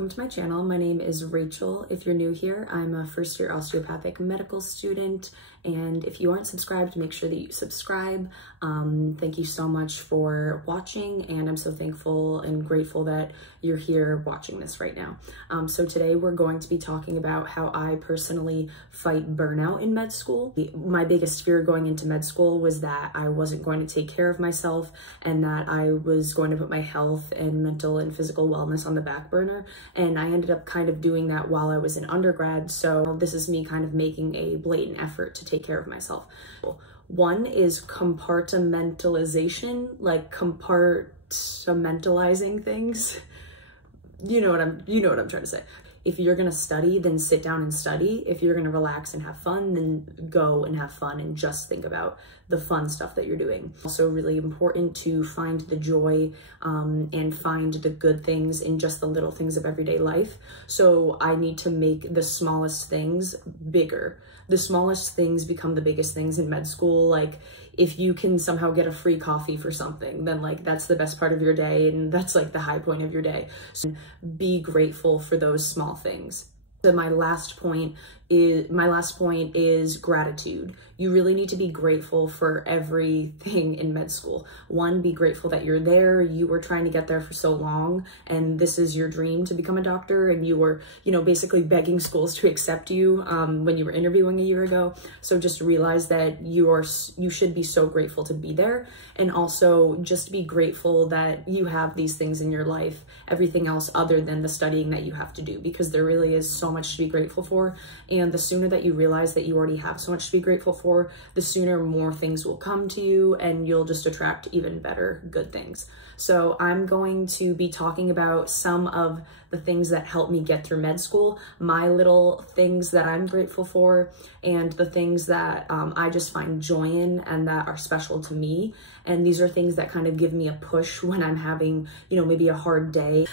welcome to my channel. My name is Rachel. If you're new here, I'm a first-year osteopathic medical student, and if you aren't subscribed, make sure that you subscribe. Thank you so much for watching, and I'm so thankful and grateful that you're here watching this right now. So today we're going to be talking about how I personally fight burnout in med school. My biggest fear going into med school was that I wasn't going to take care of myself and that I was going to put my health and mental and physical wellness on the back burner. And I ended up kind of doing that while I was in undergrad. So this is me kind of making a blatant effort to take care of myself. One is compartmentalization, like compartmentalizing things. You know what I'm trying to say. If you're gonna study, then sit down and study. If you're gonna relax and have fun, then go and have fun and just think about the fun stuff that you're doing. Also really important to find the joy and find the good things in just the little things of everyday life. So I need to make the smallest things bigger. The smallest things become the biggest things in med school. Like if you can somehow get a free coffee for something, then like that's the best part of your day and that's like the high point of your day. So be grateful for those small things. So my last point is gratitude. You really need to be grateful for everything in med school. One, be grateful that you're there. You were trying to get there for so long and this is your dream to become a doctor, and you were, basically begging schools to accept you when you were interviewing a year ago. So just realize that you should be so grateful to be there, and also just be grateful that you have these things in your life, everything else other than the studying that you have to do, because there really is so much to be grateful for. And the sooner that you realize that you already have so much to be grateful for, the sooner more things will come to you and you'll just attract even better good things. So I'm going to be talking about some of the things that help me get through med school, my little things that I'm grateful for, and the things that I just find joy in and that are special to me. And these are things that kind of give me a push when I'm having, maybe a hard day.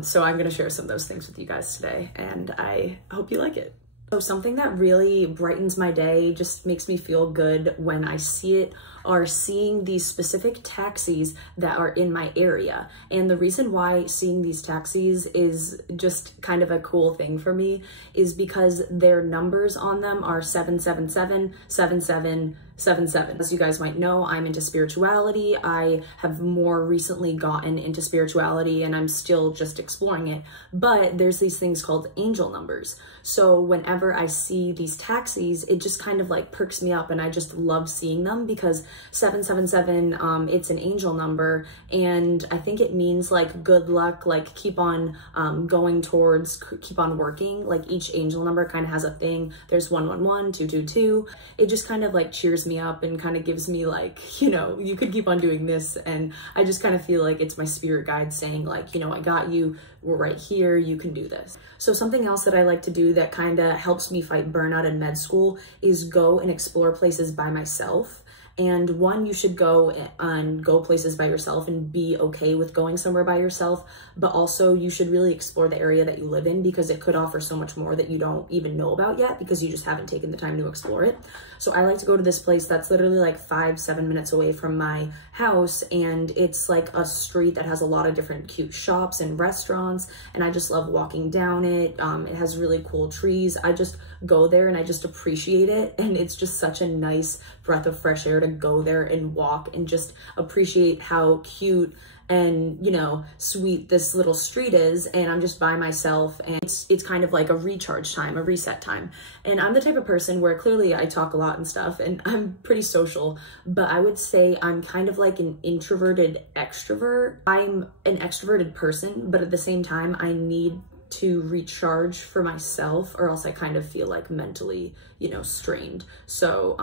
So I'm gonna share some of those things with you guys today, and I hope you like it. So something that really brightens my day, just makes me feel good when I see it, are seeing these specific taxis that are in my area. And the reason why seeing these taxis is just kind of a cool thing for me is because their numbers on them are 777, 7777. As you guys might know, I'm into spirituality. I have more recently gotten into spirituality and I'm still just exploring it, but there's these things called angel numbers. So whenever I see these taxis, it just kind of like perks me up, and I just love seeing them because 777, it's an angel number, and I think it means like good luck, like keep on going towards, keep on working. Like each angel number kind of has a thing. There's 111, 222. It just kind of like cheers me up and kind of gives me like, you could keep on doing this. And I just kind of feel like it's my spirit guide saying like, I got you, we're right here, you can do this. So something else that I like to do that kind of helps me fight burnout in med school is go and explore places by myself. And one, you should go places by yourself and be okay with going somewhere by yourself, but also you should really explore the area that you live in, because it could offer so much more that you don't even know about yet because you just haven't taken the time to explore it. So I like to go to this place that's literally like 5-7 minutes away from my house, and it's like a street that has a lot of different cute shops and restaurants, and I just love walking down it. It has really cool trees. I just go there and I just appreciate it, and it's just such a nice breath of fresh air to go there and walk and just appreciate how cute and sweet this little street is. And I'm just by myself, and it's kind of like a recharge time, a reset time. And I'm the type of person where clearly I talk a lot and stuff, and I'm pretty social, but I would say I'm kind of like an introverted extrovert. I'm an extroverted person, but at the same time I need to recharge for myself, or else I kind of feel like mentally, strained. So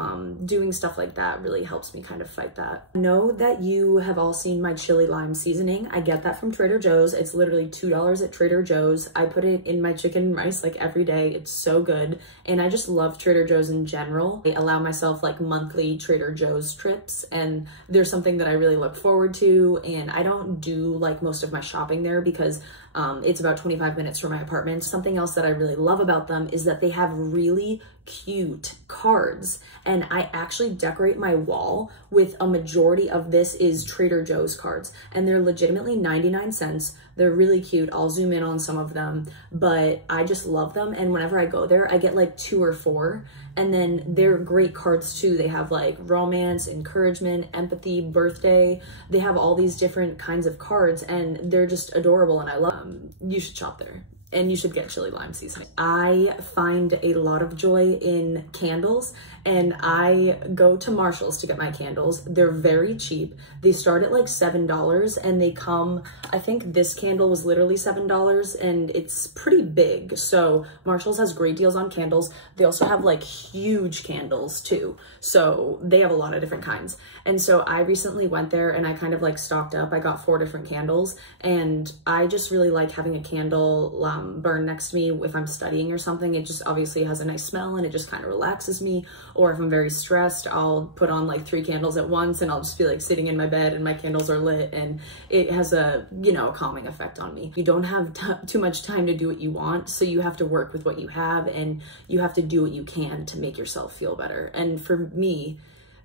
doing stuff like that really helps me kind of fight that. I know that you have all seen my chili lime seasoning. I get that from Trader Joe's. It's literally $2 at Trader Joe's. I put it in my chicken and rice like every day. It's so good. And I just love Trader Joe's in general. I allow myself like monthly Trader Joe's trips, and there's something that I really look forward to. And I don't do like most of my shopping there because it's about 25 minutes from my apartment. Something else that I really love about them is that they have really cute cards, and I actually decorate my wall with a majority of this is Trader Joe's cards, and they're legitimately 99 cents. They're really cute. I'll zoom in on some of them, but I just love them. And whenever I go there, I get like 2 or 4, and then they're great cards too. They have like romance, encouragement, empathy, birthday. They have all these different kinds of cards, and they're just adorable, and I love them. You should shop there. And you should get chili lime seasoning. I find a lot of joy in candles, and I go to Marshall's to get my candles. They're very cheap. They start at like $7, and they come, I think this candle was literally $7, and it's pretty big. So Marshall's has great deals on candles. They also have like huge candles too. So they have a lot of different kinds. And so I recently went there and I kind of like stocked up. I got 4 different candles, and I just really like having a candle burn next to me if I'm studying or something. It just obviously has a nice smell, and it just kind of relaxes me. Or if I'm very stressed, I'll put on like 3 candles at once, and I'll just be like sitting in my bed and my candles are lit, and it has a, you know, calming effect on me. You don't have too much time to do what you want, so you have to work with what you have, and you have to do what you can to make yourself feel better. And for me,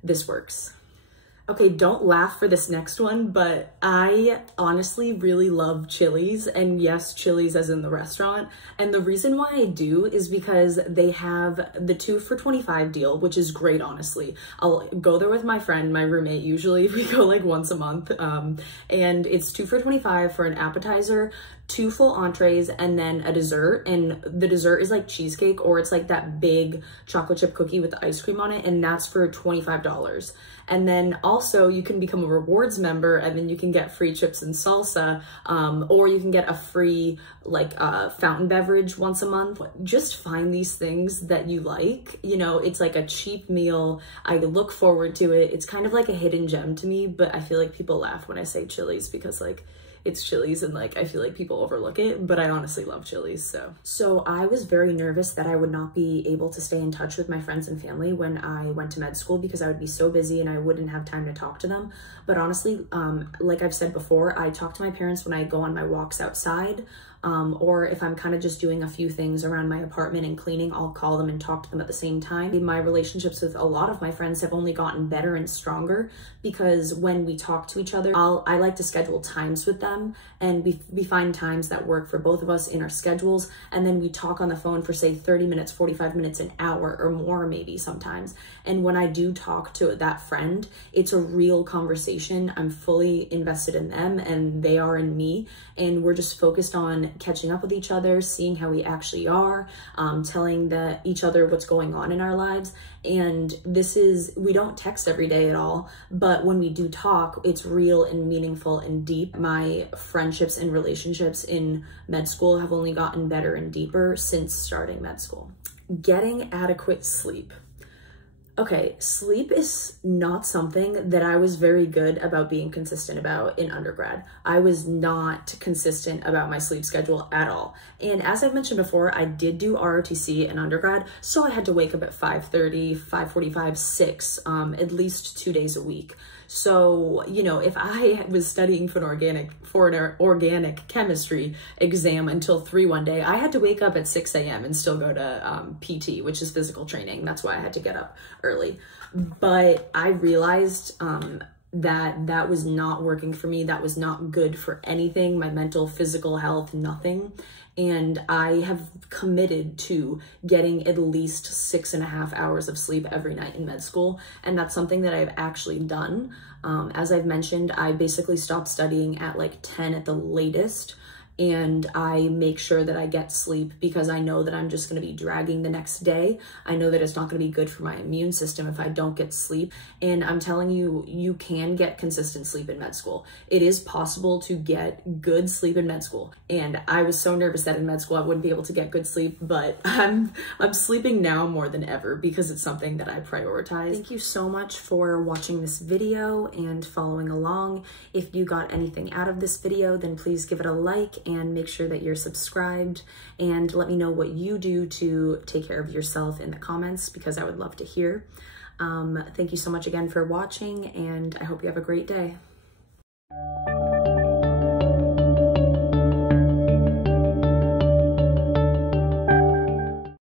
this works. Okay, don't laugh for this next one, but I honestly really love Chili's, and yes, Chili's as in the restaurant. And the reason why I do is because they have the 2 for $25 deal, which is great, honestly. I'll go there with my friend, my roommate, usually we go like once a month, and it's 2 for $25 for an appetizer, 2 full entrees, and then a dessert. And the dessert is like cheesecake, or it's like that big chocolate chip cookie with the ice cream on it, and that's for $25. And then also you can become a rewards member, and then you can get free chips and salsa, or you can get a free like fountain beverage once a month. Just find these things that you like. You know, it's like a cheap meal. I look forward to it. It's kind of like a hidden gem to me, but I feel like people laugh when I say Chili's because like it's Chili's, and like I feel like people overlook it, but I honestly love Chili's. So I was very nervous that I would not be able to stay in touch with my friends and family when I went to med school, because I would be so busy and I wouldn't have time to talk to them. But honestly, like I've said before, I talk to my parents when I go on my walks outside, or if I'm kind of just doing a few things around my apartment and cleaning, I'll call them and talk to them at the same time. My relationships with a lot of my friends have only gotten better and stronger because when we talk to each other, I like to schedule times with them, and we find times that work for both of us in our schedules, and then we talk on the phone for say 30 minutes, 45 minutes, an hour or more maybe sometimes. And when I do talk to that friend, it's a real conversation. I'm fully invested in them and they are in me, and we're just focused on catching up with each other, seeing how we actually are, telling each other what's going on in our lives. And we don't text every day at all, but when we do talk, it's real and meaningful and deep. My friendships and relationships in med school have only gotten better and deeper since starting med school. Getting adequate sleep. Okay, sleep is not something that I was very good about being consistent about in undergrad. I was not consistent about my sleep schedule at all. And as I've mentioned before, I did do ROTC in undergrad, so I had to wake up at 5:30, 5:45, 6, at least 2 days a week. So, you know, if I was studying for an organic chemistry exam until 3 one day, I had to wake up at 6 a.m. and still go to PT, which is physical training. That's why I had to get up early. But I realized that was not working for me. That was not good for anything, my mental, physical health, nothing. And I have committed to getting at least 6.5 hours of sleep every night in med school. And that's something that I've actually done. As I've mentioned, I basically stopped studying at like 10 at the latest. And I make sure that I get sleep because I know that I'm just going to be dragging the next day. I know that it's not going to be good for my immune system if I don't get sleep. And I'm telling you, you can get consistent sleep in med school. It is possible to get good sleep in med school. And I was so nervous that in med school I wouldn't be able to get good sleep, but I'm sleeping now more than ever because it's something that I prioritize. Thank you so much for watching this video and following along. If you got anything out of this video, then please give it a like and make sure that you're subscribed, and let me know what you do to take care of yourself in the comments because I would love to hear. Thank you so much again for watching, and I hope you have a great day.